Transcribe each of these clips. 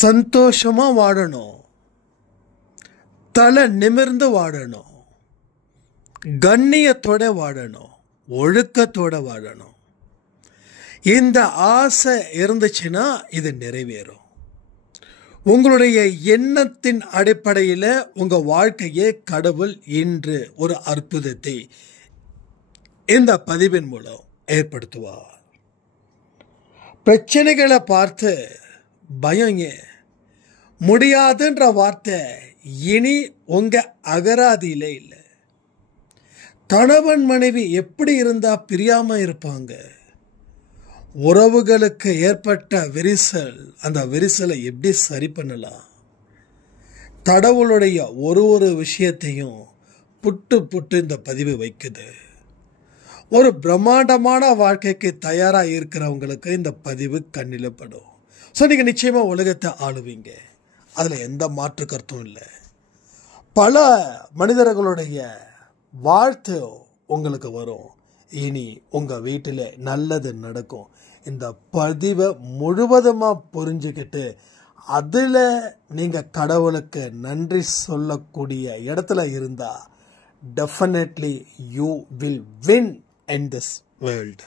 சந்தோஷமா வாழணும், தலை நிமிர்ந்து வாழணும், கண்ணியத்தோட வாழணும், ஒழுக்கத்தோட வாழணும். இந்த ஆசை இருந்துச்சுன்னா இது நிறைவேறும். உங்களுடைய எண்ணத்தின் அடிப்படையில் உங்க வாழ்க்கையே கடவுள் இன்று ஒரு அற்புதத்தை இந்த பதிவின் மூலம் ஏற்படுத்துவார். பிரச்சனைகளை பார்த்து பயங்க, முடியாதுன்ற வார்த்தை இனி உங்க அகராதியில இல்லை. கணவன் மனைவி எப்படி இருந்தா பிரியாம இருப்பாங்க? உறவுகளுக்கு ஏற்பட்ட விரிசல், அந்த விரிசலை எப்படி சரி பண்ணலாம்? கடவுளுடைய ஒரு விஷயத்தையும் புட்டு புட்டு இந்த பதிவு வைக்குது. ஒரு பிரம்மாண்டமான வாழ்க்கைக்கு தயாராக இருக்கிறவங்களுக்கு இந்த பதிவு கண்ணில் படும். ஸோ நீங்கள் நிச்சயமாக உலகத்தை ஆளுவீங்க, அதில் எந்த மாற்று கருத்தும் இல்லை. பல மனிதர்களுடைய வாழ்த்து உங்களுக்கு வரும். இனி உங்கள் வீட்டில் நல்லது நடக்கும். இந்த பதிவை முழுவதுமாக புரிஞ்சுக்கிட்டு அதில் நீங்கள் கடவுளுக்கு நன்றி சொல்லக்கூடிய இடத்துல இருந்தால் definitely you will win in this world.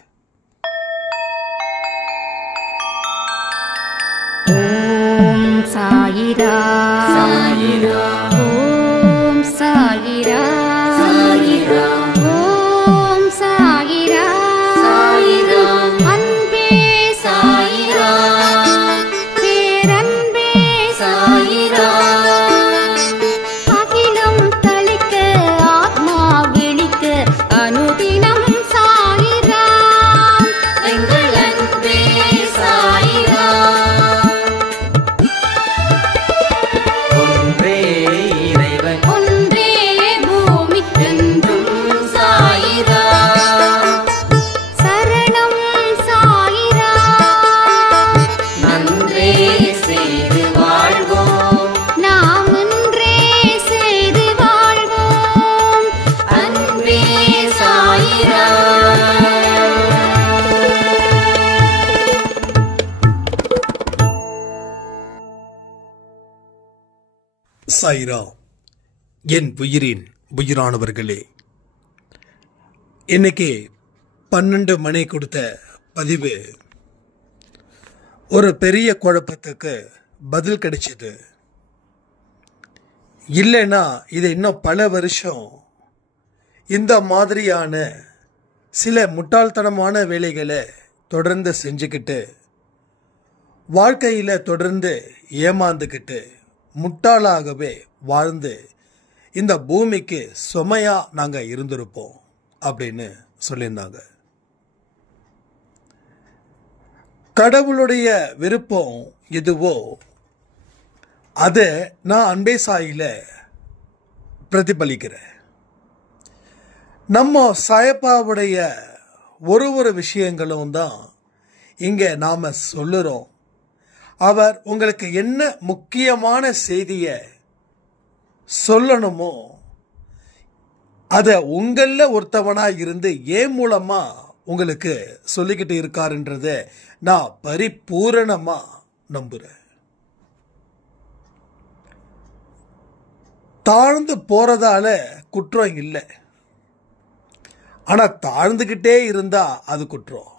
Om Saira Saira Om Saira Saira Om Saira Saira Anbe Saira Peranbe Saira Akilam Talika Atma Velika Anudinam Saira. என் உயிரின் உயிரானவர்களே, இன்னைக்கு 12 மணி கொடுத்த பதிவு ஒரு பெரிய குழப்பத்துக்கு பதில் கிடைச்சது. இல்லைன்னா இது இன்னும் பல வருஷம் இந்த மாதிரியான சில முட்டாள்தனமான வேலைகளை தொடர்ந்து செஞ்சுக்கிட்டு வாழ்க்கையில் தொடர்ந்து ஏமாந்துக்கிட்டு முட்டாளாகவே வாழ்ந்து இந்த பூமிக்கு சுமையா நாங்க இருந்திருப்போம் அப்படின்னு சொல்லியிருந்தாங்க. கடவுளுடைய விருப்பம் எதுவோ அதை நான் அன்பே சாயில பிரதிபலிக்கிறேன். நம்ம சாயப்பாவுடைய ஒரு விஷயங்களும் தான் இங்க நாம சொல்லுறோம். அவர் உங்களுக்கு என்ன முக்கியமான செய்தியை சொல்லணுமோ அதை உங்கள ஒருத்தவனா இருந்து ஏன் மூலமா உங்களுக்கு சொல்லிக்கிட்டு இருக்காருன்றத நான் பரிபூரணமா நம்புறேன். தாழ்ந்து போறதால குற்றம் இல்லை, ஆனா தாழ்ந்துகிட்டே இருந்தா அது குற்றம்.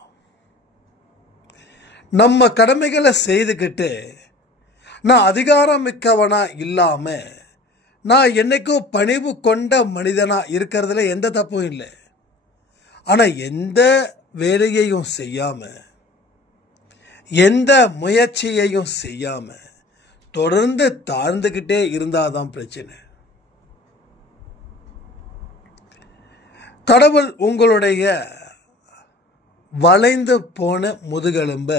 நம்ம கடமைகளை செய்துக்கிட்டு நான் அதிகாரம் மிக்கவனா இல்லாம நான் என்னைக்கும் பணிவு கொண்ட மனிதனா இருக்கிறதுல எந்த தப்பும் இல்லை. ஆனா எந்த வேலையையும் செய்யாம எந்த முயற்சியையும் செய்யாம தொடர்ந்து தாழ்ந்துகிட்டே இருந்தாதான் பிரச்சனை. கடவுள் உங்களுடைய வளைந்து போன முதுகெலும்ப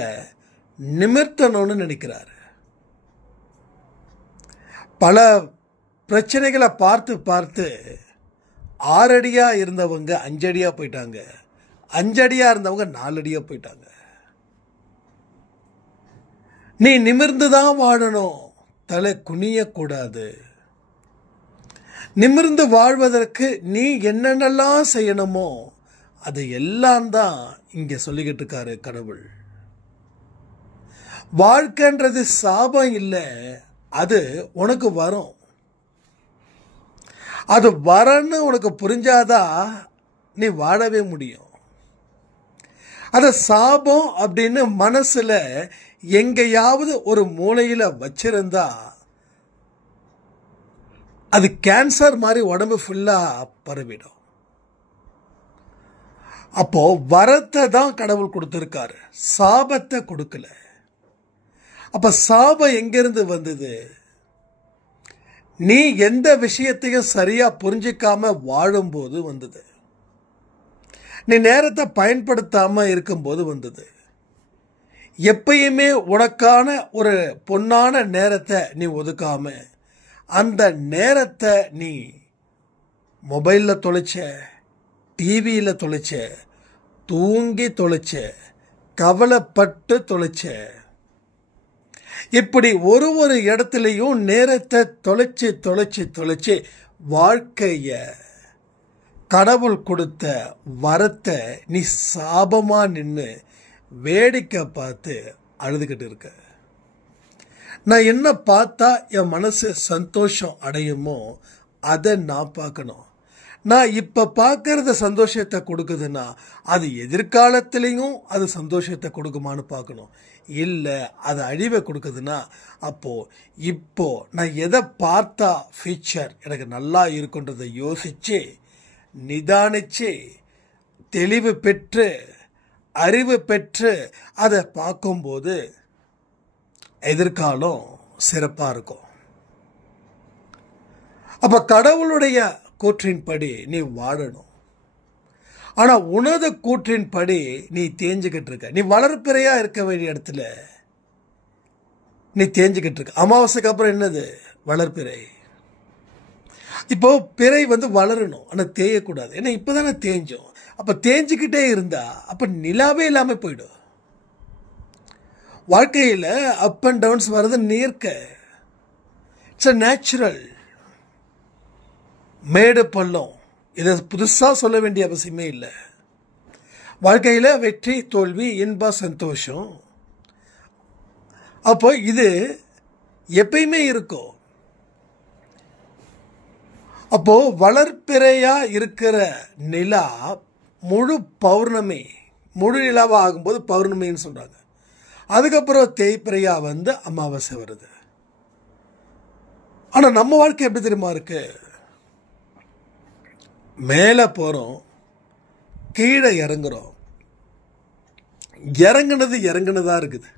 நிமிர்த்தணும்னு நினைக்கிறாரு. பல பிரச்சனைகளை பார்த்து பார்த்து 6 அடியா இருந்தவங்க 5 அடியா போயிட்டாங்க, 5 அடியா இருந்தவங்க 4 அடியா போயிட்டாங்க. நீ நிமிர்ந்துதான் வாழணும், தலை குனியக்கூடாது. நிமிர்ந்து வாழ்வதற்கு நீ என்னென்னலாம் செய்யணுமோ அது எல்லாம் தான் இங்க சொல்லிக்கிட்டு இருக்காரு கடவுள். வாழ்க்கைன்றது சாபம் இல்லை, அது உனக்கு வரும். அது வரன்னு உனக்கு புரிஞ்சாதான் நீ வாழவே முடியும். அது சாபம் அப்படின்னு மனசுல எங்கேயாவது ஒரு மூலையில வச்சிருந்தா அது கேன்சர் மாதிரி உடம்பு ஃபுல்லா பரவிடும். அப்போ வரத்தை தான் கடவுள் கொடுத்திருக்காரு, சாபத்தை கொடுக்கல. அப்ப சாபம் எங்கிருந்து வந்தது? நீ எந்த விஷயத்தையும் சரியா புரிஞ்சிக்காம வாழும்போது வந்தது. நீ நேரத்தை பயன்படுத்தாம இருக்கும்போது வந்தது. எப்பயுமே உனக்கான ஒரு பொன்னான நேரத்தை நீ ஒதுக்காம அந்த நேரத்தை நீ மொபைலில் தொலைச்ச, டிவியில் தொலைச்ச, தூங்கி தொலைச்ச, கவலைப்பட்டு தொலைச்ச. இப்படி ஒரு இடத்துலையும் நேரத்தை தொலைச்சு தொலைச்சு தொலைச்சு வாழ்க்கைய கடவுள் கொடுத்த வரத்தை நீ சாபமா நின்று வேடிக்கை பார்த்து அழுதுகிட்டு இருக்க. நான் என்ன பார்த்தா என் மனசு சந்தோஷம் அடையுமோ அதை நான் பார்க்கணும். நான் இப்ப பார்க்கறத சந்தோஷத்தை கொடுக்குதுன்னா அது எதிர்காலத்திலையும் அது சந்தோஷத்தை கொடுக்குமான்னு பார்க்கணும். இல்லை அது அழிவை கொடுக்குதுன்னா அப்போ இப்போ நான் எதை பார்த்தா ஃபியூச்சர் எனக்கு நல்லா இருக்குன்றதை யோசிச்சு நிதானிச்சு தெளிவு பெற்று அறிவு பெற்று அதை பார்க்கும்போது எதிர்காலம் சிறப்பாக இருக்கும். அப்ப கடவுளுடைய கூற்றின்படி நீ வாழணும். ஆனா உனது கூற்றின்படி நீ தேஞ்சுக்கிட்டு இருக்க. நீ வளர்ப்பிறையா இருக்க வேண்டிய இடத்துல நீ தேஞ்சுக்கிட்டு இருக்க. அமாவாசைக்கு அப்புறம் என்னது? வளர்ப்பிறை. இப்போ பிறை வளரணும், ஆனா தேயக்கூடாது. ஏன்னா இப்பதானே தேஞ்சோம். அப்ப தேஞ்சுக்கிட்டே இருந்தா அப்ப நிலாவே இல்லாம போயிடும். வாழ்க்கையில அப் அண்ட் டவுன்ஸ் வர்றது நேர்க்க. It's natural. மேடு பள்ளம், இதை புதுசா சொல்ல வேண்டிய அவசியமே இல்லை. வாழ்க்கையில வெற்றி தோல்வி இன்பம் சந்தோஷம், அப்போ இது எப்பயுமே இருக்கும். அப்போ வளர்ப்பிறையா இருக்கிற நிலா முழு பௌர்ணமி, முழு நிலாவா ஆகும்போது பௌர்ணமின்னு சொல்றாங்க. அதுக்கப்புறம் தேய்பிறையா அமாவாசை வருது. ஆனா நம்ம வாழ்க்கை எப்படி தெரியுமா இருக்கு? மேல போறோம், கீழே இறங்குறோம். இறங்குனதா இருக்குது,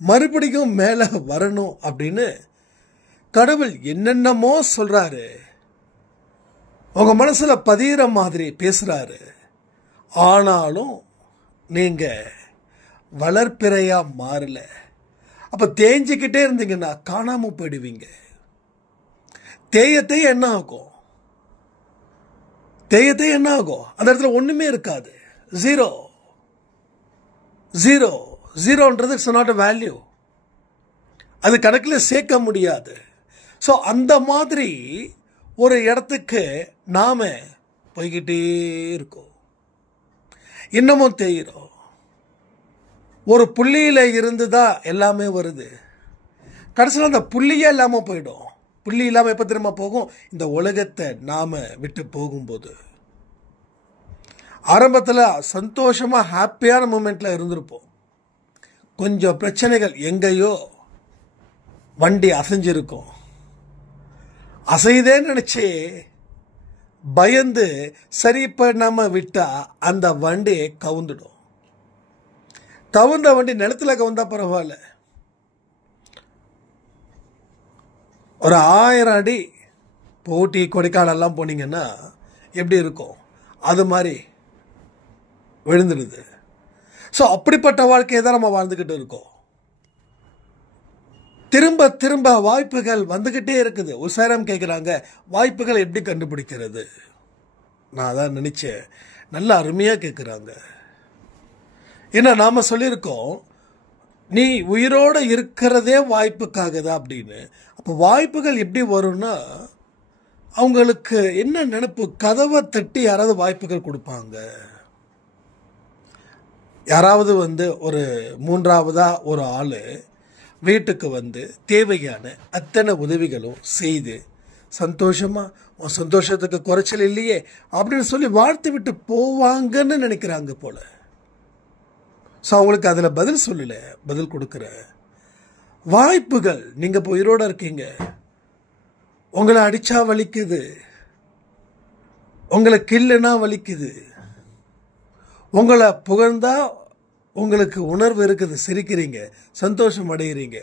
மறுபடியும் மேல வரணும் அப்படின்னு கடவுள் என்னென்னமோ சொல்றாரு. உங்க மனசுல பதிகிற மாதிரி பேசுறாரு. ஆனாலும் நீங்க வளர்ப்பிறையா மாறல. அப்ப தேஞ்சிக்கிட்டே இருந்தீங்கன்னா காணாம போயிடுவீங்க. தேய என்ன ஆகும்? தேயத்தை என்ன ஆகும்? அந்த இடத்துல ஒண்ணுமே இருக்காது. ஜீரோ. ஜீரோ ஜீரோன்றது இட்ஸ் நாட் அ வேல்யூ. அது கணக்கில் சேர்க்க முடியாது. ஸோ அந்த மாதிரி ஒரு இடத்துக்கு நாம போய்கிட்டே இருக்கோம். இன்னமும் தேயிறோம். ஒரு புள்ளியில இருந்துதான் எல்லாமே வருது. கடைசியில் அந்த புள்ளியே இல்லாம போயிடும். புள்ளி இல்லாம எப்ப திரும்ப போகும்? இந்த உலகத்தை நாம விட்டு போகும்போது. ஆரம்பத்தில் சந்தோஷமா ஹாப்பியான மூமெண்ட்ல இருந்திருப்போம். கொஞ்சம் பிரச்சனைகள், எங்கேயோ வண்டி அசைஞ்சிருக்கும். அசைதேன்னு நினைச்சு பயந்து சரி பண்ணாம விட்டா அந்த வண்டி கவுந்துடும். கவுந்த வண்டி நிலத்துல கவுந்தா பரவாயில்ல, ஒரு 1000 அடி போட்டி கொடைக்கானல்லாம் போனீங்கன்னா எப்படி இருக்கும்? அது மாதிரி விழுந்துடுது. ஸோ அப்படிப்பட்ட வாழ்க்கையை தான் நம்ம வாழ்ந்துக்கிட்டு இருக்கோம். திரும்ப திரும்ப வாய்ப்புகள் வந்துகிட்டே இருக்குது. உசாரம் கேட்குறாங்க, வாய்ப்புகள் எப்படி கண்டுபிடிக்கிறது? நான் அதான் நினைச்சேன். நல்ல அருமையா கேட்குறாங்க. ஏன்னா நாம சொல்லியிருக்கோம், நீ உயிரோட இருக்கிறதே வாய்ப்புக்காக தான் அப்படின்னு. அப்போ வாய்ப்புகள் எப்படி வரும்னா, அவங்களுக்கு என்ன நினைப்பு? கதவை தட்டி யாராவது வாய்ப்புகள் கொடுப்பாங்க. யாராவது ஒரு 3ஆவதா ஒரு ஆளு வீட்டுக்கு வந்து தேவையான அத்தனை உதவிகளும் செய்து சந்தோஷமா, உன் சந்தோஷத்துக்கு குறைச்சல் இல்லையே அப்படின்னு சொல்லி வாழ்த்து விட்டு போவாங்கன்னு நினைக்கிறாங்க போல. ஸோ அவங்களுக்கு அதில் பதில் சொல்லல, பதில் கொடுக்குற வாய்ப்புகள். நீங்கள் இப்போ உயிரோட இருக்கீங்க, உங்களை அடிச்சா வலிக்குது, உங்களை கில்லுனா வலிக்குது, உங்களை புகழ்ந்தா உங்களுக்கு உணர்வு இருக்குது, சிரிக்கிறீங்க, சந்தோஷம் அடைகிறீங்க.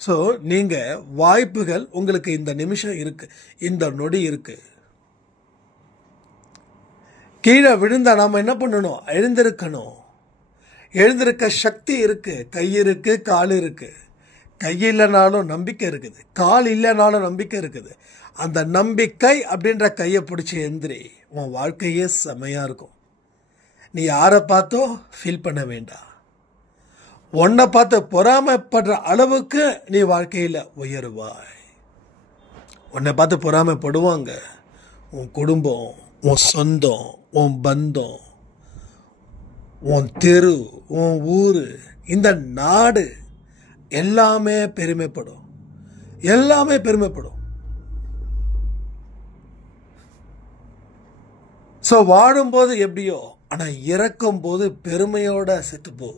ஸோ நீங்கள் வாய்ப்புகள் உங்களுக்கு இந்த நிமிஷம் இருக்கு, இந்த நொடி இருக்கு. கீழே விழுந்தா நாம் என்ன பண்ணணும்? எழுந்திருக்கணும். எழுந்திருக்க சக்தி இருக்கு, கை இருக்கு, கால் இருக்கு. கை இல்லைனாலும் நம்பிக்கை இருக்குது, கால் இல்லைனாலும் நம்பிக்கை இருக்குது. அந்த நம்பிக்கை அப்படின்ற கையை பிடிச்சி எந்திரி, உன் வாழ்க்கையே செமையா இருக்கும். நீ யாரை பார்த்தோ ஃபீல் பண்ண வேண்டாம். உன்னை பார்த்து பொறாமைப்படுற அளவுக்கு நீ வாழ்க்கையில் உயருவாய். உன்னை பார்த்து பொறாமைப்படுவாங்க உன் குடும்பம், உன் சொந்தம், உன் பந்தம், உன் தெரு, உன் ஊரு, இந்த நாடு எல்லாமே பெருமைப்படும், எல்லாமே பெருமைப்படும். ஸோ வாழும்போது எப்படியோ, ஆனால் இறக்கும் போது பெருமையோட செத்துப்போ.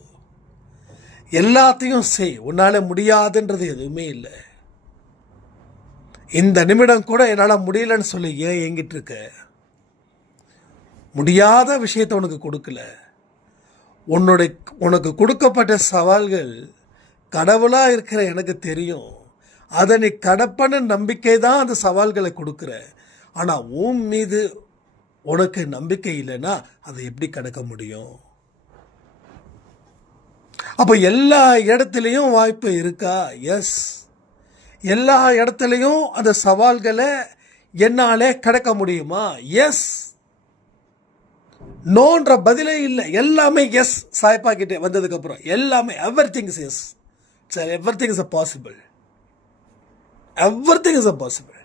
எல்லாத்தையும் செய், உன்னால முடியாதுன்றது எதுவுமே இல்லை. இந்த நிமிடம் கூட என்னால் முடியலன்னு சொல்லி ஏன் எங்கிட்டு இருக்க? முடியாத விஷயத்தை உனக்கு கொடுக்கல. உனக்கு கொடுக்கப்பட்ட சவால்கள் கடவுளா இருக்கிற எனக்கு தெரியும். அதை நீ கடப்பன நம்பிக்கை தான் அந்த சவால்களை கொடுக்குற. ஆனால் உன் மீது உனக்கு நம்பிக்கை இல்லைன்னா அதை எப்படி கடக்க முடியும்? அப்போ எல்லா இடத்துலையும் வாய்ப்பு இருக்கா? எஸ். எல்லா இடத்துலையும் அந்த சவால்களை என்னாலே கடக்க முடியுமா? எஸ். நோன்ற பதிலே இல்லை, எல்லாமே எஸ். சாய்ப்பாக்கிட்டே வந்ததுக்கு அப்புறம் எல்லாமே everything is yes. Everything is possible. Everything is possible.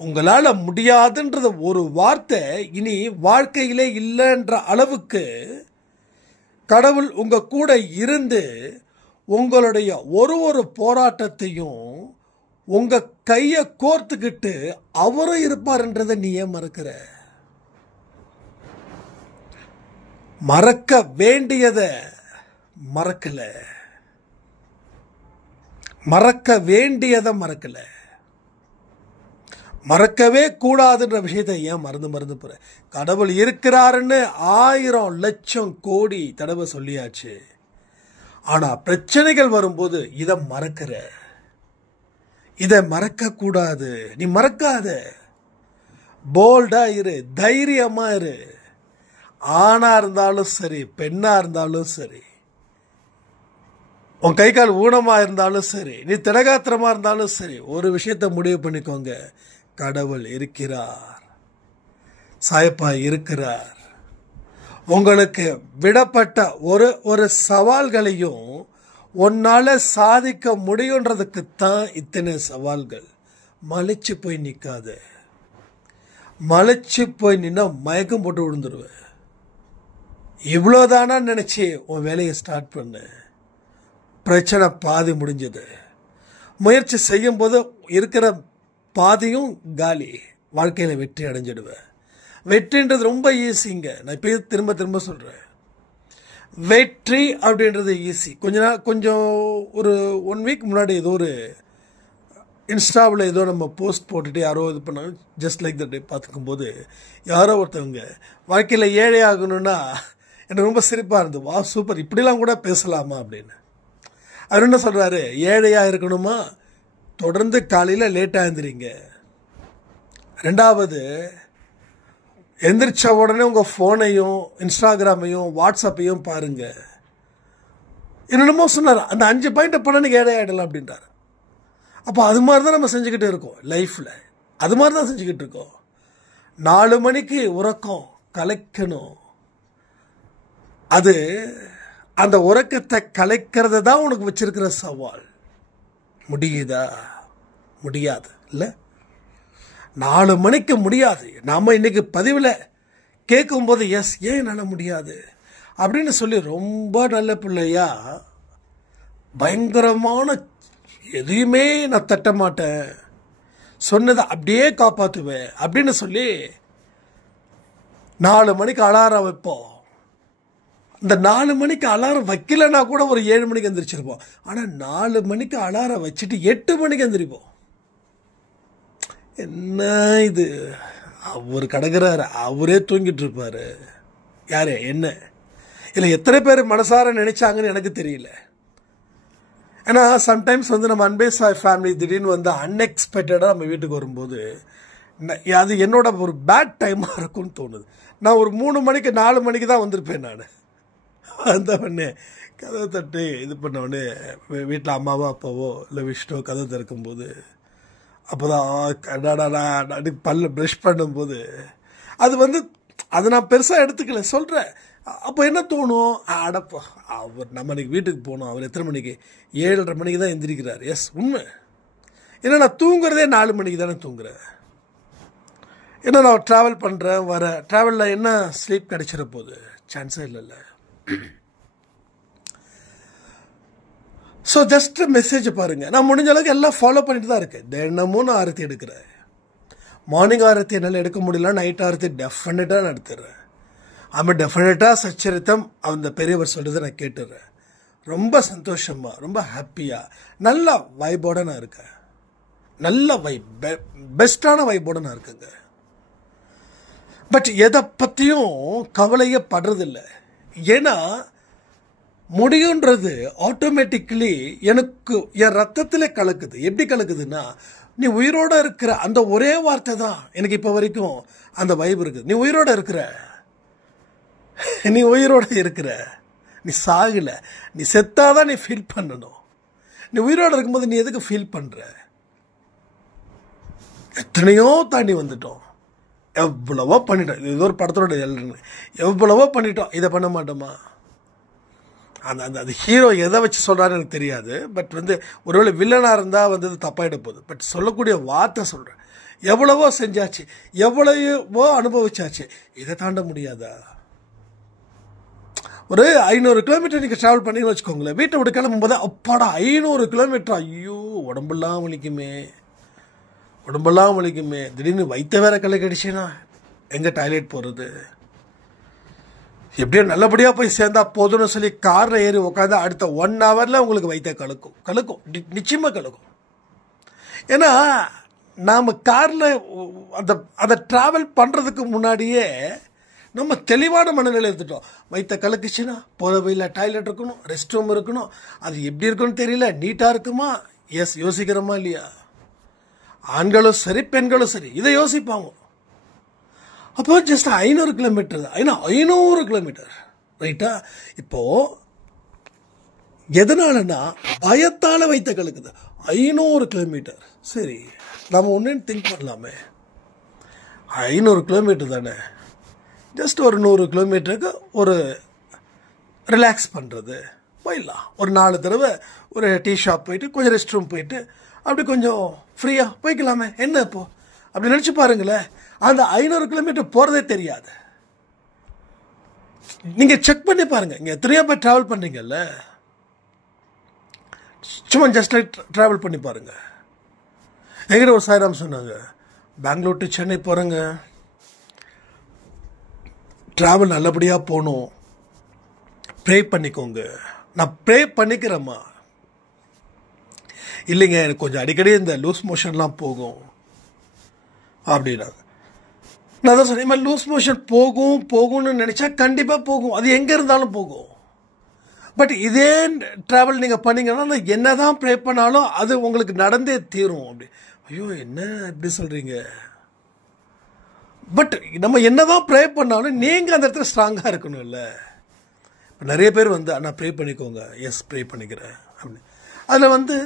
உங்களால் முடியாதுன்றது ஒரு வார்த்தை இனி வாழ்க்கையிலே இல்லைன்ற அளவுக்கு கடவுள் உங்க கூட இருந்து உங்களுடைய ஒரு போராட்டத்தையும் உங்க கையை கோர்த்துக்கிட்டு அவரும் இருப்பார்ன்றதை நீ ஏன் மறக்கிற? மறக்க வேண்டியதை மறக்கல, மறக்க வேண்டியதை மறக்கல, மறக்கவே கூடாதுன்ற விஷயத்தை ஏன் மறந்து போற? கடவுள் இருக்கிறாருன்னு 1000 லட்சம் கோடி தடவை சொல்லியாச்சு. ஆனா பிரச்சனைகள் வரும்போது இதை மறக்கிற. இதை மறக்க கூடாது. நீ மறக்காத. போல்டா இரு, தைரியமா இரு. ஆணா இருந்தாலும் சரி, பெண்ணா இருந்தாலும் சரி, உன் கை கால் ஊனமா இருந்தாலும் சரி, நீ திடகாத்திரமா இருந்தாலும் சரி, ஒரு விஷயத்தை முடிவு பண்ணிக்கோங்க. கடவுள் இருக்கிறார், சாயப்பா இருக்கிறார். உங்களுக்கு விடப்பட்ட ஒரு சவால்களையும் உன்னால சாதிக்க முடியுன்றதுக்குத்தான் இத்தனை சவால்கள். மலைச்சு போய் நிற்காத. மலைச்சு போய் நின்னா மயக்கம் போட்டு விழுந்துருவ. இவ்வளோதானா நினைச்சு உன் வேலையை ஸ்டார்ட் பண்ண. பிரச்சனை பாதி முடிஞ்சது. முயற்சி செய்யும் போது இருக்கிற பாதியும் காலி. வாழ்க்கையில் வெற்றி அடைஞ்சிடுவேன். வெற்றின்றது ரொம்ப ஈஸிங்க. நான் இப்போ திரும்ப சொல்கிறேன், வெற்றி அப்படின்றது ஈஸி. கொஞ்சம் ஒரு 1 வீக் முன்னாடி ஏதோ ஒரு இன்ஸ்டாவில் ஏதோ நம்ம போஸ்ட் போட்டுட்டு யாரோ இது பண்ணாங்க. ஜஸ்ட் லைக் தட் பார்த்துக்கும் போது யாரோ ஒருத்தவங்க வாழ்க்கையில் ஏழை ஆகணும்னா எனக்கு ரொம்ப சிரிப்பாக இருந்தது. வா சூப்பர், இப்படிலாம் கூட பேசலாமா அப்படின்னு. அவர் என்ன சொல்கிறாரு, ஏழையாக இருக்கணுமா, தொடர்ந்து காலையில் லேட்டாக எழுந்திரிங்க. 2வது, எந்திரிச்ச உடனே உங்கள் ஃபோனையும் இன்ஸ்டாகிராமையும் வாட்ஸ்அப்பையும் பாருங்க. என்னென்னமோ சொன்னார். அந்த 5 பாயிண்ட்டை பண்ண நீங்கள் ஏழை ஆகிடலாம் அப்படின்றார். அப்போ அது மாதிரி தான் நம்ம செஞ்சுக்கிட்டு இருக்கோம் லைஃப்பில். அது மாதிரி தான் செஞ்சுக்கிட்டு இருக்கோம். 4 மணிக்கு உறக்கம் கலைக்கணும். அது அந்த உறக்கத்தை கலைக்கிறது தான் உனக்கு வச்சிருக்கிற சவால். முடியுதா? முடியாது இல்லை. 4 மணிக்கு முடியாது. நாம் இன்னைக்கு பதிவில் கேட்கும்போது எஸ், ஏன் என்னால் முடியாது அப்படின்னு சொல்லி ரொம்ப நல்ல பிள்ளையா பயங்கரமான எதையுமே நான் தட்ட மாட்டேன், சொன்னதை அப்படியே காப்பாற்றுவேன் அப்படின்னு சொல்லி 4 மணிக்கு அலாரம் வைப்போம். இந்த 4 மணிக்கு அலாரம் வைக்கலன்னா கூட ஒரு 7 மணிக்கு எந்திரிச்சிருப்போம். ஆனால் 4 மணிக்கு அலாரம் வச்சுட்டு 8 மணிக்கு எந்திரிப்போம். என்ன இது? அவர் கடற்கிறாரு, அவரே தூங்கிட்டு இருப்பாரு. யாரு? என்ன? இல்லை எத்தனை பேர் மனசார நினைச்சாங்கன்னு எனக்கு தெரியல. ஏன்னா சம்டைம்ஸ் வந்து நம்ம அன்பே சாய் ஃபேமிலி திடீர்னு வந்து அன்எக்ஸ்பெக்டடாக நம்ம வீட்டுக்கு வரும்போது அது என்னோட ஒரு பேட் டைமாக இருக்கும்னு தோணுது. நான் ஒரு 3 மணிக்கு 4 மணிக்கு தான் வந்திருப்பேன். நான் அந்த உடனே கதவை தட்டு இது பண்ண உடனே வீட்டில் அம்மாவோ அப்பாவோ இல்லை விஷ்ணுவோ கதவை திறக்கும்போது அப்போ தான் பல்ல ப்ரஷ் பண்ணும்போது அது வந்து அதை நான் பெருசாக எடுத்துக்கல சொல்கிறேன். அப்போ என்ன தோணும்? அடப்பா, அவர் நம்ம இன்னைக்கு வீட்டுக்கு போகணும். அவர் எத்தனை மணிக்கு? 7:30 மணிக்கு தான் எந்திரிக்கிறார். எஸ், உண்மை. ஏன்னா நான் தூங்குறதே 4 மணிக்கு தானே தூங்குறேன். ஏன்னா நான் ட்ராவல் பண்ணுறேன், வரேன். ட்ராவலில் என்ன ஸ்லீப் கிடைச்சிட போகுது? சான்ஸே இல்லைல்ல. ஸோ ஜஸ்ட் மெசேஜ் பாருங்கள். நான் முடிஞ்ச அளவுக்கு எல்லாம் ஃபாலோ பண்ணிட்டு தான் இருக்கேன். தினமும் நான் ஆரத்தி எடுக்கிறேன். மார்னிங் ஆரத்தி என்னால் எடுக்க முடியல, நைட் ஆரத்தி டெஃபினட்டாக நான் எடுத்துடுறேன். அவன் டெஃபினட்டாக சச்சரித்தம் அந்த பெரியவர் சொல்கிறத நான் கேட்டுடுறேன். ரொம்ப சந்தோஷமாக, ரொம்ப ஹாப்பியாக, நல்ல வைபோட நான் இருக்கேன். நல்ல வைப், பெஸ்டான வைபோட நான் இருக்கேங்க. பட் எதை பற்றியும் கவலையே படுறதில்லை. ஏன்னா முடியுன்றது ஆட்டோமேட்டிக்கலி எனக்கு என் ரத்தத்தில் கலக்குது. எப்படி கலக்குதுன்னா, நீ உயிரோட இருக்கிற அந்த ஒரே வார்த்தை தான் எனக்கு இப்போ வரைக்கும் அந்த வைப் இருக்குது. நீ உயிரோட இருக்கிற, நீ உயிரோட இருக்கிற, நீ சாகல. நீ செத்தாதான் நீ ஃபீல் பண்ணணும். நீ உயிரோட இருக்கும்போது நீ எதுக்கு ஃபீல் பண்ற? எத்தனையோ தாண்டி வந்துட்டோம், எவ்வளவோ பண்ணிட்டோம். இது ஒரு படத்தோட எவ்வளவோ பண்ணிட்டோம். இதை பண்ண மாட்டோமா? அந்த ஹீரோ எதை வச்சு சொல்கிறான்னு எனக்கு தெரியாது. பட் வந்து ஒருவேளை வில்லனாக இருந்தால் வந்து அது தப்பாயிட போகுது. பட் சொல்லக்கூடிய வார்த்தை சொல்கிறேன். எவ்வளவோ செஞ்சாச்சு, எவ்வளவோ அனுபவிச்சாச்சு, இதை தாண்ட முடியாதா? ஒரு 500 கிலோமீட்டர் நீங்கள் ட்ராவல் பண்ணிங்கன்னு வச்சுக்கோங்களேன். வீட்டை விட்டு கிளம்பும்போது அப்பாடா 500 கிலோமீட்டர், ஐயோ உடம்பெல்லாம் வலிக்குமே, உடம்பெல்லாம் வலிக்குமே. திடீர்னு வயிற்ற வேற கலை கடிச்சுன்னா எங்கே டாய்லெட் போகிறது? எப்படியோ நல்லபடியாக போய் சேர்ந்தா போதும்னு சொல்லி காரில் ஏறி உட்காந்து அடுத்த 1 ஹவரில் உங்களுக்கு வயிற்ற கலக்கும், நிச்சயமாக கலக்கும். ஏன்னா நாம் காரில் அதை ட்ராவல் பண்ணுறதுக்கு முன்னாடியே நம்ம தெளிவான மனநிலை எடுத்துட்டோம். வயிற்ற கலக்குச்சுன்னா போகிற வழியில் டாய்லெட் இருக்கணும், ரெஸ்ட் ரூம் இருக்கணும். அது எப்படி இருக்குன்னு தெரியல, நீட்டாக இருக்குமா? எஸ், யோசிக்கிறோமா இல்லையா? ஆண்களும் சரி பெண்களும் சரி இதை யோசிப்பாங்க. அப்போ ஜஸ்ட் 500 கிலோமீட்டர், 500 கிலோமீட்டர் ரைட்டா? இப்போ எதனாலன்னா பயத்தால் வைத்த கலக்குது. 500 கிலோமீட்டர். சரி, நம்ம ஒன்று திங்க் பண்ணலாமே, 500 கிலோமீட்டர் தானே, ஜஸ்ட் ஒரு 100 கிலோமீட்டருக்கு ஒரு ரிலாக்ஸ் பண்ணுறது போயிடலாம். ஒரு 4 தடவை ஒரு டீ ஷாப் போயிட்டு, கொஞ்சம் ரெஸ்ட் ரூம் போயிட்டு, அப்படி கொஞ்சம் ஃப்ரீயாக போய்க்கலாமே, என்ன இப்போ? அப்படி நினச்சி பாருங்களேன். அந்த 500 கிலோமீட்டர் போகிறதே தெரியாது. நீங்கள் செக் பண்ணி பாருங்கள். இங்கே எத்தனையோ பேர் ட்ராவல் பண்ணுறீங்கல்ல, சும்மா ஜஸ்ட் லைக் ட்ராவல் பண்ணி பாருங்கள். எங்கிட்ட ஒரு சாய்ராம் சொன்னாங்க, பெங்களூர் டு சென்னை போகிறேங்க, ட்ராவல் நல்லபடியாக போகணும், ப்ரே பண்ணிக்கோங்க. நான் ப்ரே பண்ணிக்கிறேம்மா. இல்லைங்க, எனக்கு கொஞ்சம் அடிக்கடி இந்த லூஸ் மோஷன்லாம் போகும் அப்படின்னாங்க. நான் தான் சொன்னேன், லூஸ் மோஷன் போகும்னு நினச்சா கண்டிப்பாக போகும், அது எங்கே இருந்தாலும் போகும். பட் இதே ட்ராவல் நீங்கள் பண்ணிங்கன்னா என்ன தான் ப்ரே பண்ணாலும் அது உங்களுக்கு நடந்தே தீரும். அப்படி ஐயோ என்ன இப்படி சொல்கிறீங்க? பட் நம்ம என்ன தான் ப்ரே பண்ணாலும் நீங்கள் அந்த இடத்துல ஸ்ட்ராங்காக இருக்கணும்ல. இப்போ நிறைய பேர் வந்து அண்ணா ப்ரே பண்ணிக்கோங்க, எஸ் ப்ரே பண்ணிக்கிறேன் அப்படி. அதில் வந்து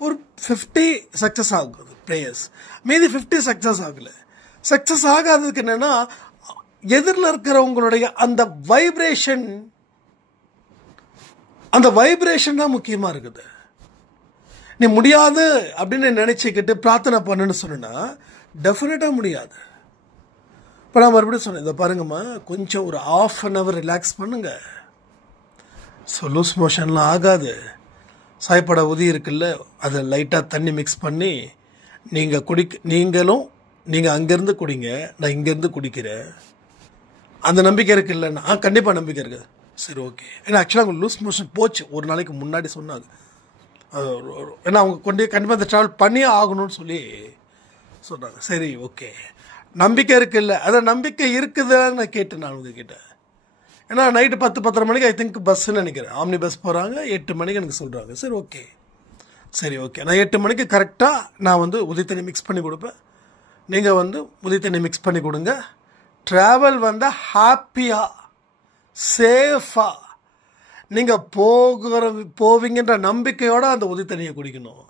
ஒரு 50 சக்ஸஸ் ஆகுது ப்ரேயர்ஸ், மீதி 50 சக்ஸஸ் ஆகலை. சக்ஸஸ் ஆகாததுக்கு என்னென்னா எதிரில் இருக்கிறவங்களுடைய அந்த வைப்ரேஷன் தான் முக்கியமாக இருக்குது. நீ முடியாது அப்படின்னு நினச்சிக்கிட்டு பிரார்த்தனை பண்ணுன்னு சொன்னா டெஃபினட்டாக முடியாது. இப்போ நான் மறுபடியும் சொன்னேன், இதை பாருங்கம்மா, கொஞ்சம் ஒரு 1/2 hour ரிலாக்ஸ் பண்ணுங்க. ஸோ லூஸ் மோஷன்லாம் ஆகாது, சாயப்பட உதி இருக்குல்ல, அதை லைட்டாக தண்ணி மிக்ஸ் பண்ணி நீங்கள் அங்கேருந்து குடிங்க, நான் இங்கேருந்து குடிக்கிறேன். அந்த நம்பிக்கை இருக்குல்லண்ணா? கண்டிப்பாக நம்பிக்கை இருக்குது. சரி, ஓகே. ஏன்னா ஆக்சுவலாக அவங்க லூஸ் மோஷன் போச்சு ஒரு நாளைக்கு முன்னாடி சொன்னாங்க. ஏன்னா அவங்க கண்டிப்பாக அந்த ட்ராவல் பண்ணியே ஆகணும்னு சொல்லி சொன்னாங்க. சரி, ஓகே, நம்பிக்கை இருக்குல்ல? அதான் நம்பிக்கை இருக்குதுன்னு நான் கேட்டேன் நான் உங்ககிட்ட. ஏன்னா நைட்டு 10-10:30 மணிக்கு ஐ திங்க் பஸ்ஸுன்னு நினைக்கிறேன், ஆம்னி பஸ் போகிறாங்க. 8 மணிக்கு எனக்கு சொல்கிறாங்க. சரி, ஓகே. நான் 8 மணிக்கு கரெக்டாக நான் உதி தண்ணி மிக்ஸ் பண்ணி கொடுப்பேன். நீங்கள் உதி தண்ணி மிக்ஸ் பண்ணி கொடுங்க. ட்ராவல் ஹாப்பியாக சேஃபாக நீங்கள் போவீங்கன்ற நம்பிக்கையோடு அந்த உதி தண்ணியை குடிக்கணும்.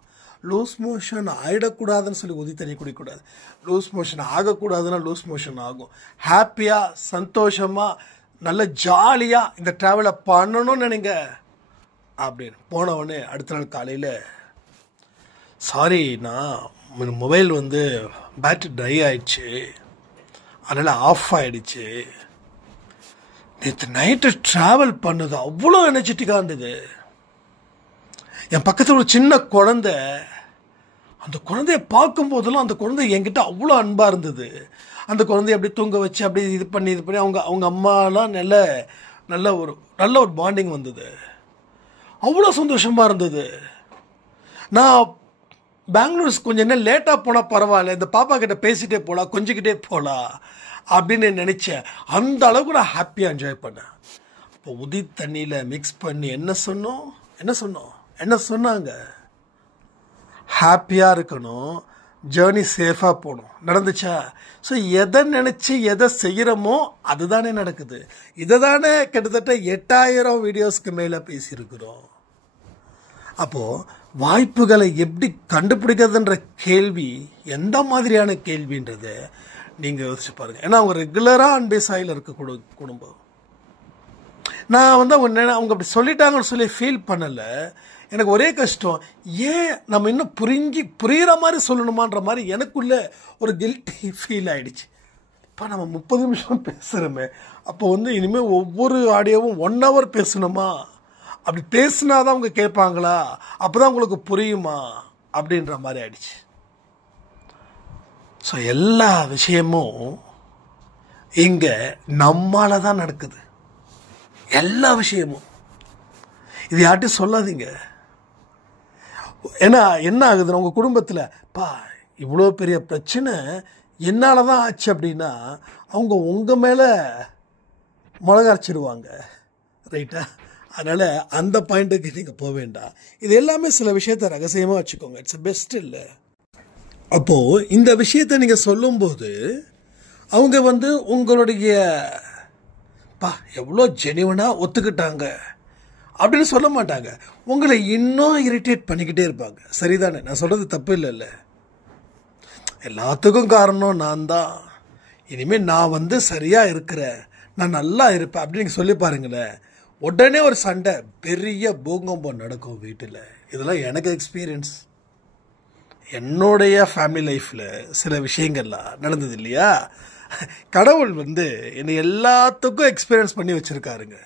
லூஸ் மோஷன் ஆகிடக்கூடாதுன்னு சொல்லி உதி தண்ணி குடிக்கக்கூடாது. லூஸ் மோஷன் ஆகக்கூடாதுன்னா லூஸ் மோஷன் ஆகும். ஹாப்பியாக சந்தோஷமாக நல்ல ஜாலியாக இந்த ட்ராவலை பண்ணணும்னு நினைங்க அப்படின்னு போனவொடனே அடுத்த நாள் காலையில், சாரி, நான் மொபைல் பேட்டரி ட்ரை ஆயிடுச்சு, அதனால் ஆஃப் ஆகிடுச்சு. நேற்று நைட்டு ட்ராவல் பண்ணது அவ்வளோ எனர்ஜெட்டிக்காக இருந்தது. என் பக்கத்தில் ஒரு சின்ன குழந்தை, அந்த குழந்தைய பார்க்கும்போதெல்லாம் அந்த குழந்தை என்கிட்ட அவ்வளோ அன்பாக இருந்தது. அந்த குழந்தைய அப்படி தூங்க வச்சு அப்படி இது பண்ணி அவங்க அம்மாலாம் நல்ல ஒரு பாண்டிங் வந்தது. அவ்வளோ சந்தோஷமாக இருந்தது. நான் பெங்களூர் கொஞ்சம் என்ன லேட்டாக போனால் பரவாயில்ல, இந்த பாப்பா கிட்ட பேசிகிட்டே போகலாம், கொஞ்சிக்கிட்டே போகலாம் அப்படின்னு நினச்சேன். அந்த அளவுக்கு நான் ஹாப்பியாக என்ஜாய் பண்ணேன். இப்போ உதி தண்ணியில் மிக்ஸ் பண்ணி என்ன சொன்னாங்க? ஹாப்பியாக இருக்கணும், ஜேர்னி சேஃபாக போகணும். நடந்துச்சா? ஸோ எதை நினச்சி எதை செய்கிறோமோ அதுதானே நடக்குது. இதை தானே கிட்டத்தட்ட 8000 வீடியோஸ்க்கு மேலே பேசியிருக்கிறோம். அப்போது வாய்ப்புகளை எப்படி கண்டுபிடிக்கிறதுன்ற கேள்வி எந்த மாதிரியான கேள்வின்றது நீங்கள் யோசிச்சு பாருங்கள். ஏன்னா அவங்க ரெகுலராக அன்பேசாயில் இருக்க குடும்பம். நான் அவங்க அப்படி சொல்லிட்டாங்கன்னு சொல்லி ஃபீல் பண்ணலை. எனக்கு ஒரே கஷ்டம், ஏன் நம்ம இன்னும் புரிகிற மாதிரி சொல்லணுமான்ற மாதிரி எனக்குள்ள ஒரு கில்ட்டி ஃபீல் ஆகிடுச்சு. இப்போ நம்ம 30 நிமிஷம் பேசுகிறோமே, அப்போ இனிமேல் ஒவ்வொரு ஆடியோவும் 1 hour பேசணுமா? அப்படி பேசினா தான் அவங்க கேட்பாங்களா? அப்போ தான் உங்களுக்கு புரியுமா? அப்படின்ற மாதிரி ஆயிடுச்சு. ஸோ எல்லா விஷயமும் இங்கே நம்மால தான் நடக்குது. எல்லா விஷயமும் இது யார்ட்டும் சொல்லாதீங்க. ஏன்னா என்ன ஆகுதுன்னா, உங்கள் குடும்பத்தில் இவ்வளோ பெரிய பிரச்சனை என்னால் தான் ஆச்சு அப்படின்னா அவங்க உங்கள் மேலே மிளகாச்சிடுவாங்க. ரைட்டா? அதனால் அந்த பாயிண்ட்டுக்கு நீங்கள் போக வேண்டாம். இது எல்லாமே சில விஷயத்தை ரகசியமாக வச்சுக்கோங்க. இட்ஸ் பெஸ்ட் இல்லை. அப்போது இந்த விஷயத்தை நீங்கள் சொல்லும்போது அவங்க உங்களுடைய எவ்வளோ ஜெனிவனாக ஒத்துக்கிட்டாங்க அப்படின்னு சொல்ல மாட்டாங்க. உங்களை இன்னும் இரிட்டேட் பண்ணிக்கிட்டே இருப்பாங்க. சரிதானே? நான் சொல்கிறது தப்பு இல்லைல்ல? எல்லாத்துக்கும் காரணம் நான் தான். இனிமேல் நான் சரியாக இருக்கிறேன், நான் நல்லா இருப்பேன் அப்படின்னு சொல்லி பாருங்களேன். உடனே ஒரு சண்டை, பெரிய பூகம்பம் நடக்கும் வீட்டில். இதெல்லாம் எனக்கு எக்ஸ்பீரியன்ஸ். என்னுடைய ஃபேமிலி லைஃப்பில் சில விஷயங்கள்லாம் நடந்தது இல்லையா? கடவுள் என்னை எல்லாத்துக்கும் எக்ஸ்பீரியன்ஸ் பண்ணி வச்சுருக்காருங்க.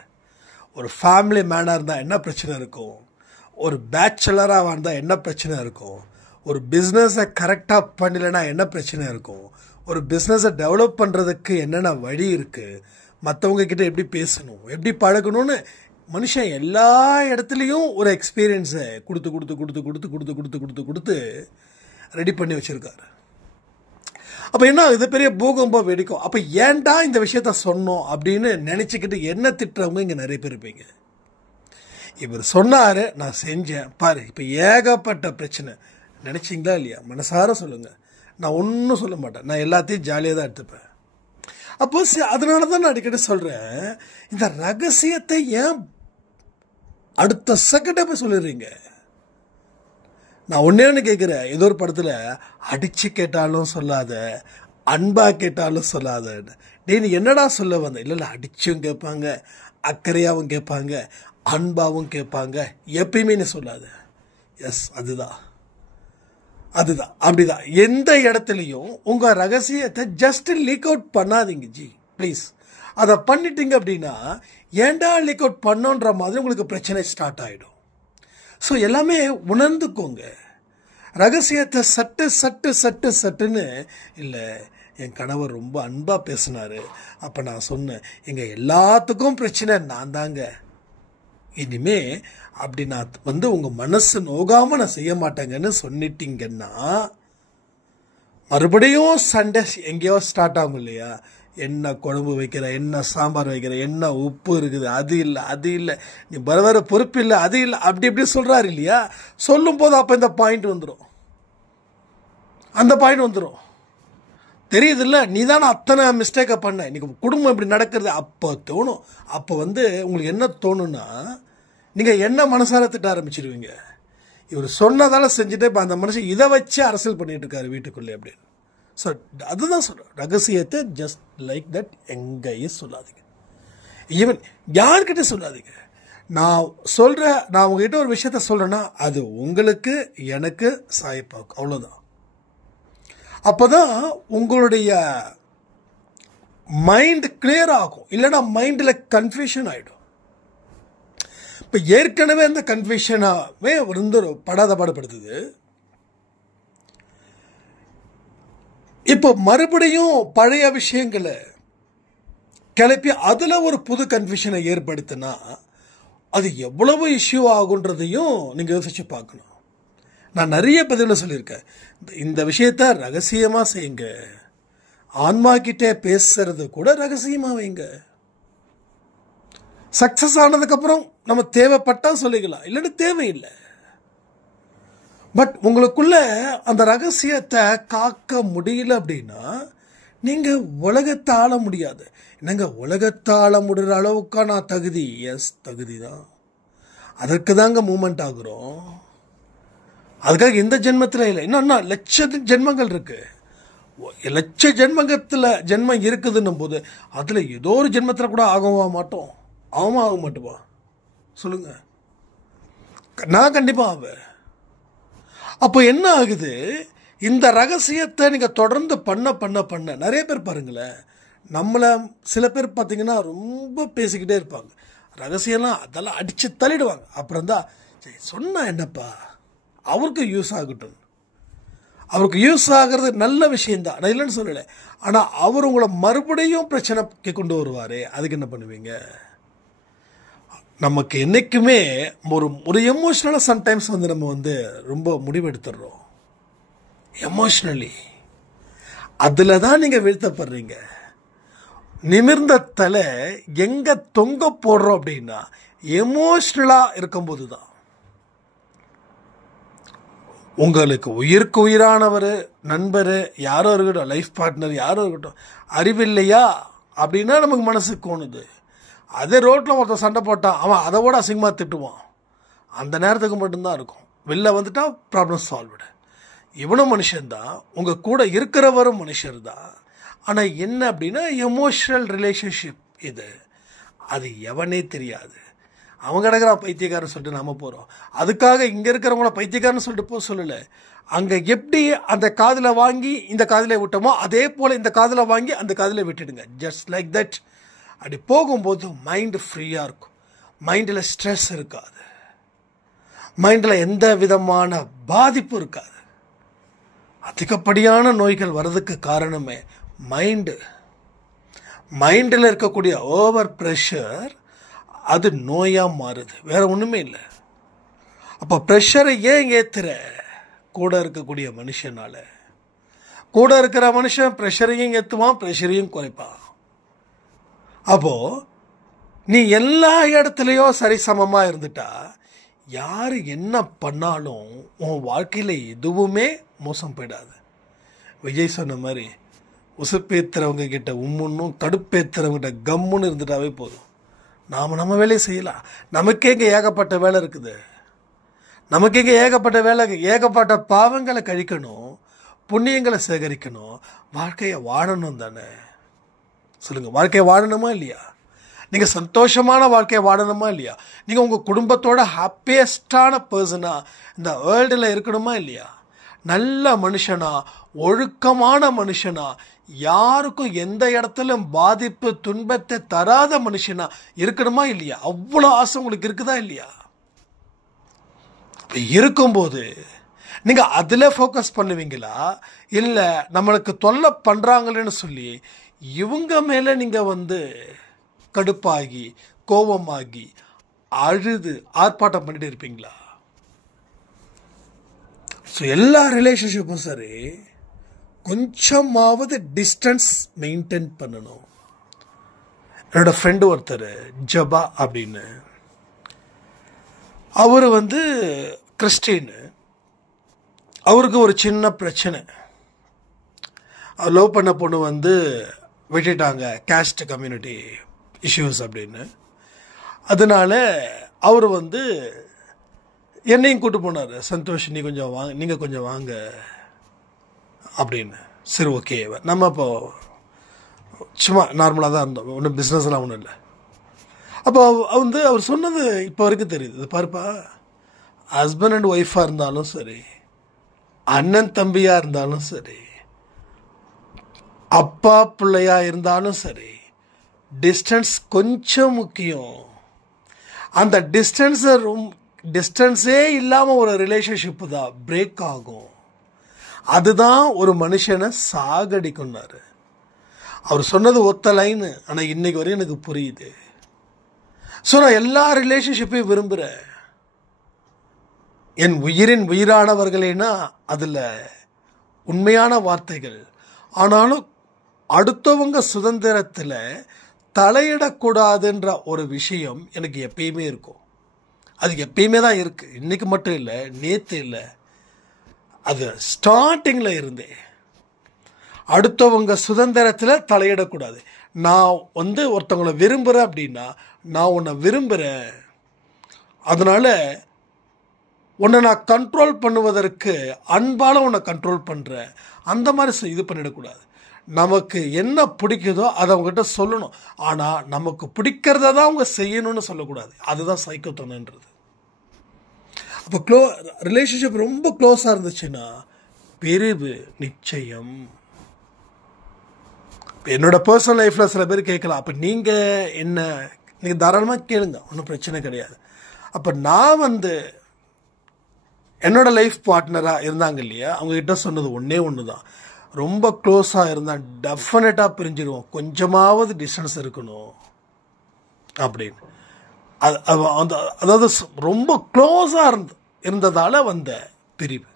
ஒரு ஃபேமிலி மேனாக இருந்தால் என்ன பிரச்சனை இருக்கும், ஒரு பேச்சுலராக இருந்தால் என்ன பிரச்சனை இருக்கும், ஒரு பிஸ்னஸை கரெக்டாக பண்ணலைன்னா என்ன பிரச்சனை இருக்கும், ஒரு பிஸ்னஸை டெவலப் பண்ணுறதுக்கு என்னென்ன வழி இருக்குது, மற்றவங்க கிட்ட எப்படி பேசணும், எப்படி பழகணும்னு மனுஷன் எல்லா இடத்துலையும் ஒரு எக்ஸ்பீரியன்ஸை கொடுத்து ரெடி பண்ணி வச்சுருக்காரு. அப்போ என்ன இது பெரிய பூகம்பம் வெடிக்கும். அப்போ ஏன்டா இந்த விஷயத்த சொன்னோம் அப்படின்னு நினச்சிக்கிட்டு என்ன திட்டுறவங்க இங்கே நிறைய பேர் இருப்பீங்க. இவர் சொன்னார், நான் செஞ்சேன் பாரு, இப்போ ஏகப்பட்ட பிரச்சனை. நினச்சிங்களா இல்லையா? மனசார சொல்லுங்கள். நான் ஒன்றும் சொல்ல மாட்டேன், நான் எல்லாத்தையும் ஜாலியாக தான் எடுத்துப்பேன். அப்போ அதனால தான் நான் அடிக்கடி சொல்கிறேன், இந்த ரகசியத்தை ஏன் அடுத்த செகண்டே போய் சொல்லிடுறீங்க? நான் ஒன்று கேட்குறேன், ஏதோ ஒரு படத்தில் அடித்து கேட்டாலும் சொல்லாத, அன்பாக கேட்டாலும் சொல்லாத. நீ என்னடா சொல்ல வந்த? இல்லை, அடிச்சும் கேட்பாங்க, அக்கறையாகவும் கேட்பாங்க, அன்பாகவும் கேட்பாங்க, எப்பயுமே நீ சொல்லாத. எஸ், அதுதான் அப்படிதான். எந்த இடத்துலையும் உங்கள் ரகசியத்தை ஜஸ்ட் லீக் அவுட் பண்ணாதீங்க ஜி, ப்ளீஸ். அதை பண்ணிட்டீங்க அப்படின்னா ஏன்டா லீக் அவுட் பண்ணோன்ற மாதிரி உங்களுக்கு பிரச்சனை ஸ்டார்ட் ஆகிடும். ஸோ எல்லாமே உணர்ந்துக்கோங்க. ரகசியத்தை சட்டுன்னு இல்லை, என் கணவர் ரொம்ப அன்பாக பேசினார், அப்போ நான் சொன்னேன், எங்கள் எல்லாத்துக்கும் பிரச்சனை நான் தாங்க, இனிமே அப்படி நான் உங்கள் மனசு நோகாமல் நான் செய்ய மாட்டேங்கன்னு சொன்னிட்டீங்கன்னா மறுபடியும் சண்டை எங்கேயோ ஸ்டார்ட் ஆகும் இல்லையா? என்ன குழம்பு வைக்கிற, என்ன சாம்பார் வைக்கிற, என்ன உப்பு இருக்குது, அது இல்லை, நீ வர பொறுப்பு இல்லை, அது இல்லை, அப்படி இப்படி சொல்கிறாரு இல்லையா? சொல்லும் போது அப்போ இந்த பாயிண்ட் வந்துடும், அந்த பாயிண்ட் வந்துடும். தெரியுது இல்லை, நீ தானே அத்தனை மிஸ்டேக்கை பண்ண, இன்னைக்கு குடும்பம் இப்படி நடக்கிறது. அப்போ தோணும். அப்போ உங்களுக்கு என்ன தோணுன்னா, நீங்கள் என்ன மனசார திட்ட ஆரம்பிச்சிடுவீங்க. இவர் சொன்னதால செஞ்சுட்டு இப்போ அந்த மனுஷன் இதை வச்சு அரசியல் பண்ணிட்டு இருக்காரு வீட்டுக்குள்ளே அப்படின்னு. ஸோ அதுதான் சொல்கிறேன், ரகசியத்தை ஜஸ்ட் லைக் தட் எங்கேயும் சொல்லாதீங்க, ஈவன் யார்கிட்ட சொல்லாதீங்க. நான் உங்ககிட்ட ஒரு விஷயத்த சொல்கிறேன்னா அது உங்களுக்கு எனக்கு சாயப்பாக்கும், அவ்வளோதான். அப்போதான் உங்களுடைய மைண்ட் கிளியர் ஆகும், இல்லைன்னா மைண்டில் கன்ஃபியூஷன் ஆகிடும். இப்போ ஏற்கனவே அந்த கன்ஃபியூஷனாகவே படாத பாடுபடுத்துது. இப்போ மறுபடியும் பழைய விஷயங்களை கிளப்பி அதில் ஒரு புது கன்ஃபியூஷனை ஏற்படுத்தினா அது எவ்வளவு இஷ்யூ ஆகுன்றதையும் நீங்கள் யோசிச்சு பார்க்கணும். நான் நிறைய பதிவில் சொல்லியிருக்கேன், இந்த விஷயத்த ரகசியமாக செய்யுங்க. ஆன்மா கிட்டே பேசுறது கூட ரகசியமாக வைங்க. சக்சஸ் ஆனதுக்கப்புறம் நம்ம தேவைப்பட்டா சொல்லிக்கலாம், இல்லைன்னு தேவையில்லை. பட் உங்களுக்குள்ள அந்த ரகசியத்தை காக்க முடியல அப்படின்னா நீங்கள் உலகத்தை ஆள முடியாது. என்னங்க, உலகத்தை ஆள முடிகிற அளவுக்கான தகுதி? எஸ், தகுதி தான். அதற்கு தாங்க மூமெண்ட் ஆகுறோம். அதுக்காக இந்த ஜென்மத்தில் இல்லை, இன்னும் லட்ச ஜென்மங்கள் இருக்கு. லட்ச ஜென்மம் இருக்குதுன்னும் போது அதில் ஏதோ ஒரு ஜென்மத்தில் கூட ஆக மாட்டோம். ஆக மாட்டோமா சொல்லுங்க? நான் கண்டிப்பாக ஆவேன். அப்போ என்ன ஆகுது, இந்த ரகசியத்தை நீங்கள் தொடர்ந்து பண்ண நிறைய பேர் பாருங்களேன், நம்மளை சில பேர் பார்த்தீங்கன்னா ரொம்ப பேசிக்கிட்டே இருப்பாங்க, ரகசியம்லாம் அதெல்லாம் அடித்து தள்ளிடுவாங்க. அப்புறம் தான் சரி சொன்னா என்னப்பா, அவருக்கு யூஸ் ஆகட்டும், அவருக்கு யூஸ் ஆகிறது நல்ல விஷயந்தான், நான் இல்லைன்னு சொல்லலை. ஆனால் அவர் உங்களை மறுபடியும் பிரச்சனைக்கு கொண்டு வருவார், அதுக்கு என்ன பண்ணுவீங்க? நமக்கு என்றைக்குமே ஒரு எமோஷ்னலாக சம்டைம்ஸ் நம்ம ரொம்ப முடிவெடுத்துடுறோம் எமோஷ்னலி. அதில் தான் நீங்கள் வீழ்த்தப்படுறீங்க. நிமிர்ந்த தலை எங்கே தொங்க போடுறோம் அப்படின்னா எமோஷ்னலாக இருக்கும்போது தான். உங்களுக்கு உயிருக்கு உயிரானவர், நண்பர், யாரோ இருக்கட்டும், லைஃப் பார்ட்னர் யாரோ இருக்கட்டும், அறிவில்லையா அப்படின்னா நமக்கு மனசுக்கு தோணுது. அதே ரோட்டில் ஒருத்தர் சண்டை போட்டான், அவன் அதை விட அசிங்கமாக திட்டுவான், அந்த நேரத்துக்கு மட்டும்தான் இருக்கும். வெளில வந்துட்டா ப்ராப்ளம் சால்வ்டு. இவனும் மனுஷன்தான், உங்கள் கூட இருக்கிறவரும் மனுஷர் தான். ஆனால் என்ன அப்படின்னா எமோஷனல் ரிலேஷன்ஷிப் இது, அது எவனே தெரியாது. அவன் கிடக்கிறான் பைத்தியக்காரன் சொல்லிட்டு நம்ம போகிறோம். அதுக்காக இங்கே இருக்கிறவங்கள பைத்தியக்காரன்னு சொல்லிட்டு போக சொல்லலை. அங்கே எப்படி அந்த காதில் வாங்கி இந்த காதில் விட்டோமோ அதே போல் இந்த காதில் வாங்கி அந்த காதில் விட்டுடுங்க. Just like that. அப்படி போகும்போது மைண்டு ஃப்ரீயாக இருக்கும், மைண்டில் ஸ்ட்ரெஸ் இருக்காது, மைண்டில் எந்த விதமான பாதிப்பு இருக்காது. அதிகப்படியான நோய்கள் வர்றதுக்கு காரணமே மைண்டில் இருக்கக்கூடிய ஓவர் ப்ரெஷர், அது நோயாக மாறுது, வேற ஒன்றுமே இல்லை. அப்போ ப்ரெஷரை ஏன் ஏற்றுற? கூட இருக்கக்கூடிய மனுஷனால. கூட இருக்கிற மனுஷன் ப்ரெஷரையும் ஏற்றுவான், ப்ரெஷரையும் குறைப்பான். அப்போ நீ எல்லா இடத்துலையும் சரிசமமாக இருந்துட்டா யார் என்ன பண்ணாலும் உன் வாழ்க்கையில் எதுவுமே மோசம் போயிடாது. விஜய் சொன்ன மாதிரி உசுப்பேத்துறவங்க கிட்ட உம்முன்னும் கடுப்பேத்துறவங்கிட்ட கம்முன்னு இருந்துட்டாவே போதும். நாம் நம்ம வேலையை செய்யலாம். நமக்கே இங்கே ஏகப்பட்ட வேலை இருக்குது, நமக்கு இங்கே ஏகப்பட்ட வேலை, ஏகப்பட்ட பாவங்களை கழிக்கணும், புண்ணியங்களை சேகரிக்கணும், வாழ்க்கையை வாழணும் தானே. சொல்லுங்கள், வாழ்க்கையை வாழணுமா இல்லையா? நீங்கள் சந்தோஷமான வாழ்க்கையை வாழணுமா இல்லையா? நீங்கள் உங்கள் குடும்பத்தோட ஹாப்பியஸ்டான பர்சனாக இந்த வேர்ல்டில் இருக்கணுமா இல்லையா? நல்ல மனுஷனா, ஒழுக்கமான மனுஷனா, யாருக்கும் எந்த இடத்துலையும் பாதிப்பு துன்பத்தை தராத மனுஷனா இருக்கணுமா இல்லையா? அவ்வளோ ஆசை உங்களுக்கு இருக்குதா இல்லையா? இருக்கும்போது நீங்கள் அதில் ஃபோக்கஸ் பண்ணுவீங்களா, இல்லை நம்மளுக்கு தொல்லை பண்ணுறாங்களேன்னு சொல்லி இவங்க மேலே நீங்கள் கடுப்பாகி கோபமாகி அழுது ஆர்ப்பாட்டம் பண்ணிட்டு இருப்பீங்களா? ஸோ எல்லா ரிலேஷன்ஷிப்பும் சரி, கொஞ்சமாவது டிஸ்டன்ஸ் மெயின்டைன் பண்ணணும். என்னோட ஃப்ரெண்டு ஒருத்தர் ஜபா அப்படின்னு, அவர் கிறிஸ்டின். அவருக்கு ஒரு சின்ன பிரச்சனை. அவர் லவ் பண்ண பொண்ணு விட்டுட்டாங்க, கேஸ்ட் கம்யூனிட்டி இஷ்யூஸ் அப்படின்னு. அதனால அவர் என்னையும் கூட்டு போனார். சந்தோஷ், நீங்கள் கொஞ்சம் வாங்க அப்படின்னு. சரி, ஓகே. நம்ம இப்போ சும்மா நார்மலாக தான் இருந்தோம், ஒன்றும் பிஸ்னஸ்லாம் ஒன்றும் இல்லை. அப்போ அவர் சொன்னது இப்போ வரைக்கும் தெரியுது. இது பாருப்பா, ஹஸ்பண்ட் அண்ட் ஒய்ஃபாக இருந்தாலும் சரி, அண்ணன் தம்பியாக இருந்தாலும் சரி, அப்பா பிள்ளையாக இருந்தாலும் சரி, டிஸ்டன்ஸ் கொஞ்சம் முக்கியம். அந்த டிஸ்டன்ஸே இல்லாமல் ஒரு ரிலேஷன்ஷிப்பு தான் பிரேக் ஆகும். அதுதான் ஒரு மனுஷனை சாகடிக்கும்னாரு. அவர் சொன்னது ஒத்த லைனு, ஆனால் இன்னைக்கு வரையும் எனக்கு புரியுது. ஸோ நான் எல்லா ரிலேஷன்ஷிப்பையும் விரும்புகிறேன். என் உயிரின் உயிரானவர்களேனா அதில் உண்மையான வார்த்தைகள். ஆனாலும் அடுத்தவங்க சுதந்திரத்தில் தலையிடக்கூடாதுன்ற ஒரு விஷயம் எனக்கு எப்பயுமே இருக்கும். அது எப்பயுமே தான் இருக்குது. இன்றைக்கி மட்டும் இல்லை, நேற்று இல்லை, அது ஸ்டார்டிங்கில் இருந்தே. அடுத்தவங்க சுதந்திரத்தில் தலையிடக்கூடாது. நான் ஒருத்தவங்களை விரும்புகிறேன் அப்படின்னா, நான் உன்னை விரும்புகிறேன், அதனால் உன்னை நான் கண்ட்ரோல் பண்ணுவதற்கு அன்பால் உன்னை கண்ட்ரோல் பண்ணுறேன், அந்த மாதிரி இது பண்ணிடக்கூடாது. நமக்கு என்ன பிடிக்குதோ அதை அவங்ககிட்ட சொல்லணும். ஆனால் நமக்கு பிடிக்கிறத தான் அவங்க செய்யணும்னு சொல்லக்கூடாது. அதுதான் சைக்கோத்தனன்றது. அப்போ ரிலேஷன்ஷிப் ரொம்ப க்ளோஸாக இருந்துச்சுன்னா பிரிவு நிச்சயம். என்னோட பர்சனல் லைஃப்பில் சில பேர் கேட்கலாம், அப்போ நீங்கள் தாராளமாக கேளுங்க, ஒன்றும் பிரச்சனை கிடையாது. அப்போ நான் என்னோட லைஃப் பார்ட்னராக இருந்தாங்க இல்லையா, அவங்ககிட்ட சொன்னது ஒன்று தான், ரொம்ப க்ளோஸாக இருந்தால் டெஃபினட்டாக பிரிஞ்சிடுவோம், கொஞ்சமாவது டிஸ்டன்ஸ் இருக்கணும் அப்படின்னு. அதாவது ரொம்ப க்ளோஸாக இருந்ததால் வந்த பிரிவு.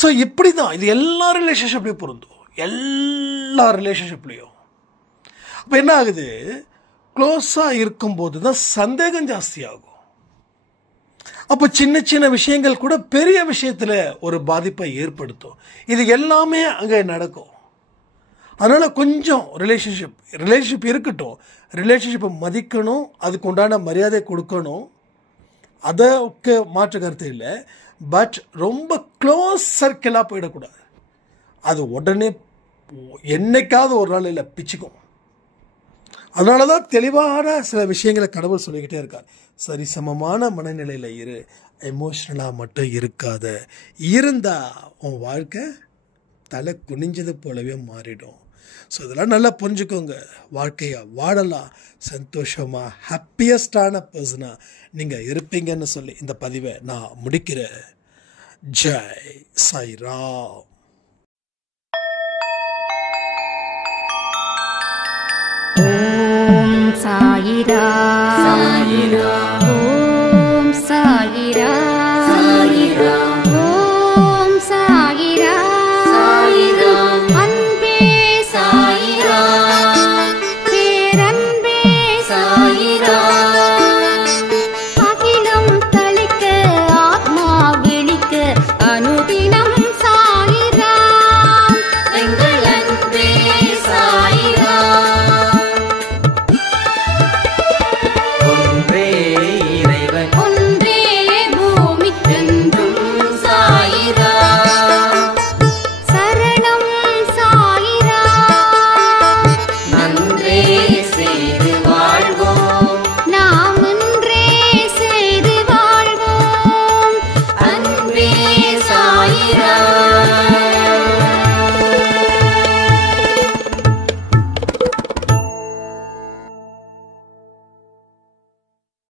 ஸோ இப்படி தான் இது எல்லா ரிலேஷன்ஷிப்லேயும் பொருந்தும், எல்லா ரிலேஷன்ஷிப்லேயும். அப்போ என்ன ஆகுது, க்ளோஸாக இருக்கும்போது தான் சந்தேகம் ஜாஸ்தியாகும். அப்போ சின்ன சின்ன விஷயங்கள் கூட பெரிய விஷயத்தில் ஒரு பாதிப்பை ஏற்படுத்தும். இது எல்லாமே அங்கே நடக்கும். அதனால் கொஞ்சம் ரிலேஷன்ஷிப் இருக்கட்டும், ரிலேஷன்ஷிப்பை மதிக்கணும், அதுக்கு உண்டான மரியாதை கொடுக்கணும், அதுக்கு மாற்று கருத்து இல்லை. பட் ரொம்ப க்ளோஸ் சர்க்கிளாக போயிடக்கூடாது. அது உடனே என்னைக்காவது ஒரு நாள் இல்லை பிச்சுக்கும். அதனால தான் தெளிவான சில விஷயங்களை கடவுள் சொல்லிக்கிட்டே இருக்கார். சரிசமமான மனநிலையில் இரு, எமோஷ்னலாக மட்டும் இருக்காத. இருந்தால் உன் வாழ்க்கை தலை குனிஞ்சது போலவே மாறிடும். ஸோ இதெல்லாம் நல்லா புரிஞ்சுக்கோங்க. வாழ்க்கையை வாழலாம், சந்தோஷமாக ஹாப்பியஸ்டான பர்சனாக நீங்கள் இருப்பீங்கன்னு சொல்லி இந்த பதிவை நான் முடிக்கிறேன். ஜெய் சாய்ராம். ஓம் சாயிரா. ஓம் சாயிரா.